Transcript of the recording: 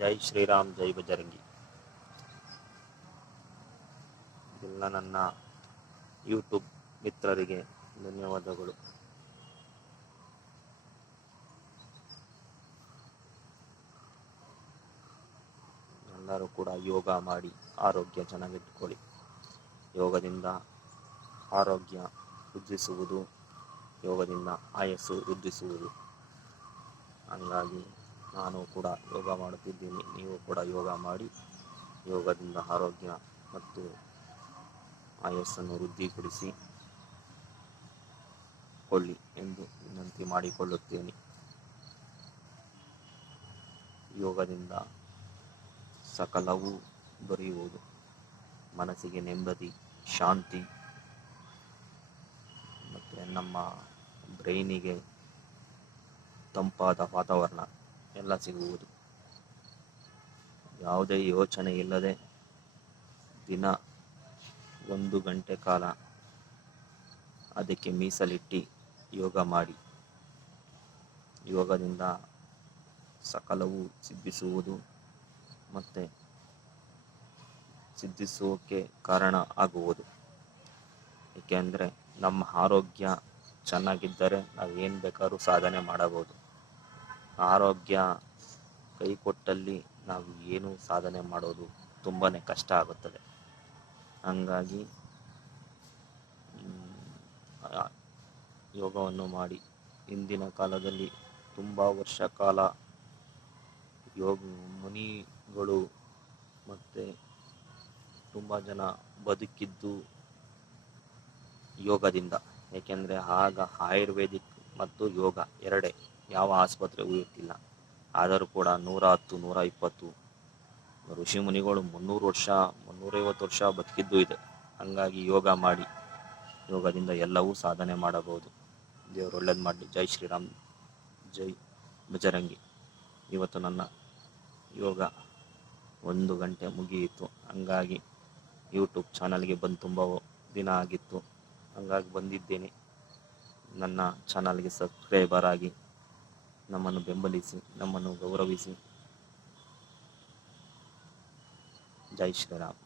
ಜೈ ಶ್ರೀರಾಮ್ ಜೈ ಬಜರಂಗಿ. ಎಲ್ಲ ನನ್ನ ಯೂಟ್ಯೂಬ್ ಮಿತ್ರರಿಗೆ ಧನ್ಯವಾದಗಳು. ಎಲ್ಲರೂ ಕೂಡ ಯೋಗ ಮಾಡಿ ಆರೋಗ್ಯ ಚೆನ್ನಾಗಿಟ್ಕೊಳ್ಳಿ. ಯೋಗದಿಂದ ಆರೋಗ್ಯ ವೃದ್ಧಿಸುವುದು, ಯೋಗದಿಂದ ಆಯಸ್ಸು ವೃದ್ಧಿಸುವುದು. ಹಾಗಾಗಿ ನಾನು ಕೂಡ ಯೋಗ ಮಾಡುತ್ತಿದ್ದೀನಿ. ನೀವು ಕೂಡ ಯೋಗ ಮಾಡಿ ಯೋಗದಿಂದ ಆರೋಗ್ಯ ಮತ್ತು ಆಯಸ್ಸನ್ನು ವೃದ್ಧಿಗೊಳಿಸಿ ಕೊಳ್ಳಿ ಎಂದು ವಿನಂತಿ ಮಾಡಿಕೊಳ್ಳುತ್ತೇನೆ. ಯೋಗದಿಂದ ಸಕಲವೂ ದೊರೆಯುವುದು. ಮನಸ್ಸಿಗೆ ನೆಮ್ಮದಿ, ಶಾಂತಿ ಮತ್ತು ನಮ್ಮ ಬ್ರೈನಿಗೆ ತಂಪಾದ ವಾತಾವರಣ ಎಲ್ಲ ಸಿಗುವುದು. ಯಾವುದೇ ಯೋಚನೆ ಇಲ್ಲದೆ ದಿನ 1 ಗಂಟೆ ಕಾಲ ಅದಕ್ಕೆ ಮೀಸಲಿಟ್ಟು ಯೋಗ ಮಾಡಿ. ಯೋಗದಿಂದ ಸಕಲವೂ ಸಿದ್ಧಿಸುವುದು ಮತ್ತು ಸಿದ್ಧಿಸೋಕೆ ಕಾರಣ ಆಗುವುದು. ಏಕೆಂದರೆ ನಮ್ಮ ಆರೋಗ್ಯ ಚೆನ್ನಾಗಿದ್ದರೆ ನಾವು ಏನು ಬೇಕಾದ್ರೂ ಸಾಧನೆ ಮಾಡಬಹುದು. ಆರೋಗ್ಯ ಕೈ ಕೊಟ್ಟಲ್ಲಿ ನಾವು ಏನು ಸಾಧನೆ ಮಾಡೋದು ತುಂಬಾ ಕಷ್ಟ ಆಗುತ್ತದೆ. ಹಾಗಾಗಿ ಯೋಗವನ್ನು ಮಾಡಿ. ಇಂದಿನ ಕಾಲದಲ್ಲಿ ತುಂಬ ವರ್ಷ ಕಾಲ ಮುನಿಗಳು ಮತ್ತು ತುಂಬ ಜನ ಬದುಕಿದ್ದು ಯೋಗದಿಂದ. ಏಕೆಂದರೆ ಆಗ ಆಯುರ್ವೇದಿಕ್ ಮತ್ತು ಯೋಗ ಎರಡೇ, ಯಾವ ಆಸ್ಪತ್ರೆಗೂ ಇರ್ತಿಲ್ಲ. ಆದರೂ ಕೂಡ 110, 120 ಋಷಿ ಮುನಿಗಳು 300 ವರ್ಷ 350 ವರ್ಷ ಬದುಕಿದ್ದು ಇದೆ. ಹಾಗಾಗಿ ಯೋಗ ಮಾಡಿ. ಯೋಗದಿಂದ ಎಲ್ಲವೂ ಸಾಧನೆ ಮಾಡಬಹುದು. ದೇವರು ಒಳ್ಳೇದು ಮಾಡಲಿ. ಜೈ ಶ್ರೀರಾಮ್ ಜೈ ಬಜರಂಗಿ. ಇವತ್ತು ನನ್ನ ಯೋಗ 1 ಗಂಟೆ ಮುಗಿಯಿತು. ಹಾಗಾಗಿ ಯೂಟ್ಯೂಬ್ ಚಾನಲ್ಗೆ ಬಂದು ತುಂಬ ದಿನ ಆಗಿತ್ತು. ಹಾಗಾಗಿ ಬಂದಿದ್ದೇನೆ. ನನ್ನ ಚಾನಲ್ಗೆ ಸಬ್ಸ್ಕ್ರೈಬರ್ ಆಗಿ ನಮ್ಮನ್ನು ಬೆಂಬಲಿಸಿ, ನಮ್ಮನ್ನು ಗೌರವಿಸಿ. ಜೈ ಶ್ರೀರಾಮ್.